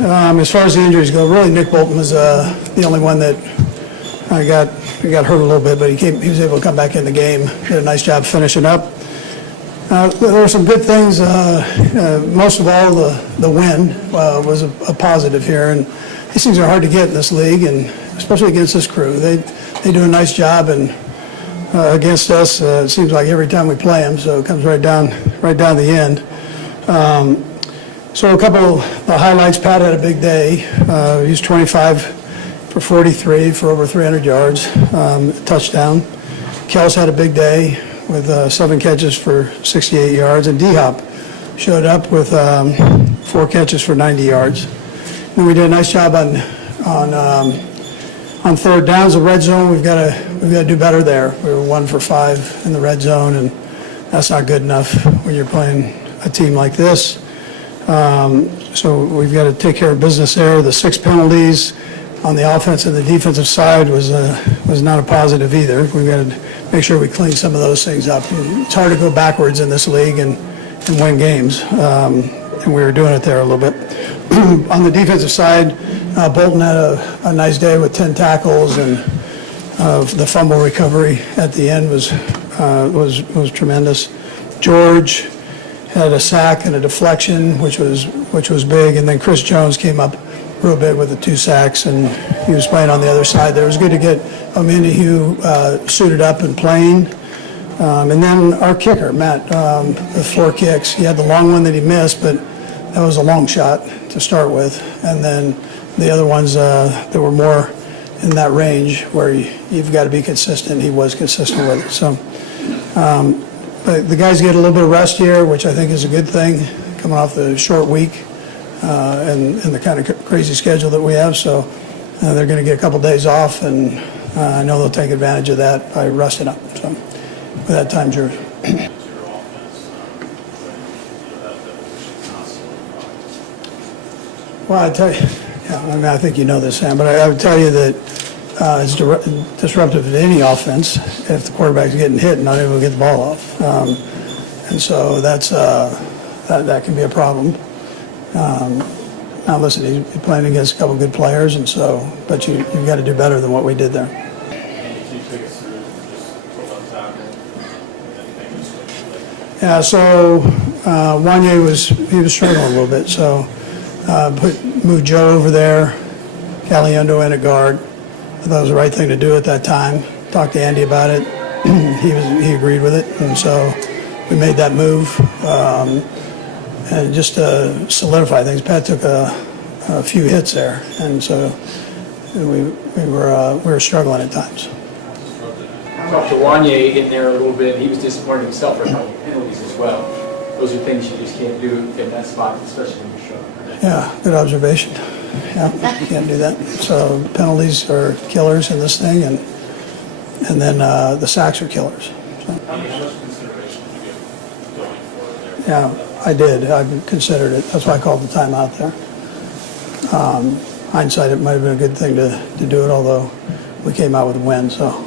As far as the injuries go, really Nick Bolton was the only one that got hurt a little bit, but he was able to come back in the game. Did a nice job finishing up. There were some good things. Most of all, the win was a positive here, and these things are hard to get in this league, and especially against this crew. They do a nice job, and against us, it seems like every time we play them, so it comes right down the end. So a couple of the highlights. Pat had a big day. He was 25 for 43 for over 300 yards, touchdown. Kelce had a big day with 7 catches for 68 yards, and D-Hop showed up with 4 catches for 90 yards. And we did a nice job on third downs. The red zone, we've got to do better there. We were 1 for 5 in the red zone, and that's not good enough when you're playing a team like this. So we've got to take care of business there. The 6 penalties on the offense and the defensive side was not a positive either. We've got to make sure we clean some of those things up. It's hard to go backwards in this league and win games, and we were doing it there a little bit. On the defensive side, Bolton had a nice day with 10 tackles, and the fumble recovery at the end was tremendous. George had a sack and a deflection, which was big, and then Chris Jones came up real big with the 2 sacks, and he was playing on the other side there. It was good to get Omenihu suited up and playing. And then our kicker, Matt, with 4 kicks. He had the long one that he missed, but that was a long shot to start with. And then the other ones that were more in that range where you've got to be consistent. He was consistent with it. So but the guys get a little bit of rest here, which I think is a good thing, coming off the short week and the kind of crazy schedule that we have. So they're going to get a couple days off, and I know they'll take advantage of that by resting up. So with that time, Drew. Well, I tell you, I think you know this, Sam, but I would tell you that it's disruptive to any offense if the quarterback's getting hit and not able to get the ball off. And so that can be a problem. Now, listen, he's playing against a couple good players, and so, but you've got to do better than what we did there. Yeah, so Wanye was struggling a little bit, so moved Joe over there, Caliendo in at guard. I thought it was the right thing to do at that time. Talked to Andy about it. He agreed with it, and so we made that move. And just to solidify things, Pat took a few hits there, and so we were struggling at times. Talked to Wanye in there a little bit. He was disappointed himself for penalties as well. Those are things you just can't do in that spot, especially when you're short. Yeah, good observation. Yeah, can't do that. So penalties are killers in this thing, and then the sacks are killers. So. How much consideration did you give going forward there? Yeah, I did. I considered it. That's why I called the timeout there. Hindsight, it might have been a good thing to do it, although we came out with a win. So.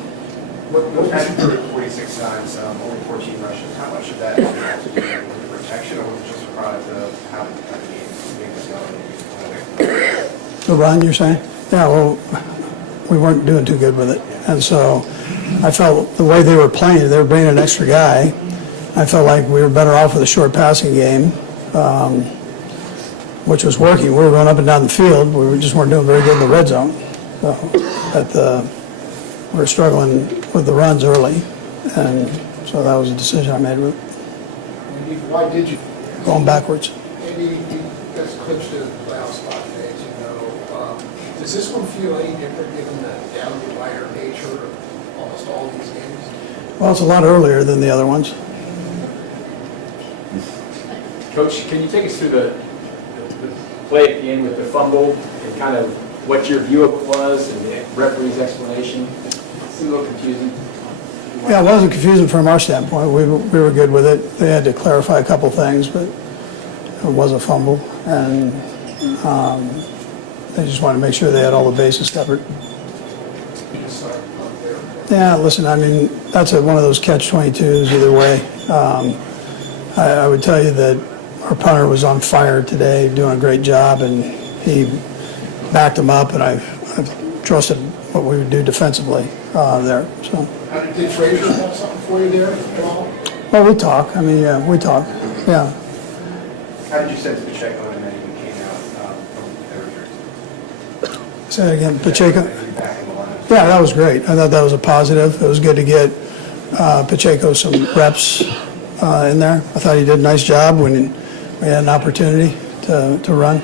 What Pat threw it 46 times, only 14 rushes. How much of that had to do with the protection, or was it just a surprise of how the game was going? The run, you're saying? Yeah, well, we weren't doing too good with it. And so I felt the way they were playing, they were bringing an extra guy. I felt like we were better off with a short passing game, which was working. We were going up and down the field. We just weren't doing very good in the red zone. So we were struggling with the runs early, and so that was a decision I made. Why did you? Going backwards. Maybe you guys clinched a playoff spot today, as you know. Does this one feel any different given the down the wire nature of almost all these games? Well, it's a lot earlier than the other ones. Coach, can you take us through the play at the end with the fumble and kind of what your view of it was and the referee's explanation? It seemed a little confusing. Yeah, it wasn't confusing from our standpoint. We were good with it. They had to clarify a couple things, but it was a fumble, and they just wanted to make sure they had all the bases covered. Yeah, listen, I mean, that's one of those catch-22s either way. I would tell you that our punter was on fire today, doing a great job, and he backed him up, and I've trusted what we would do defensively there, so. Did Frazier have something for you there at all? Well, we talk, I mean, yeah, we talk, yeah. How did you sense Pacheco and then he came out from Everett? Say that again, Pacheco? Back in the lineup. Yeah, that was great. I thought that was a positive. It was good to get Pacheco some reps in there. I thought he did a nice job when we had an opportunity to run.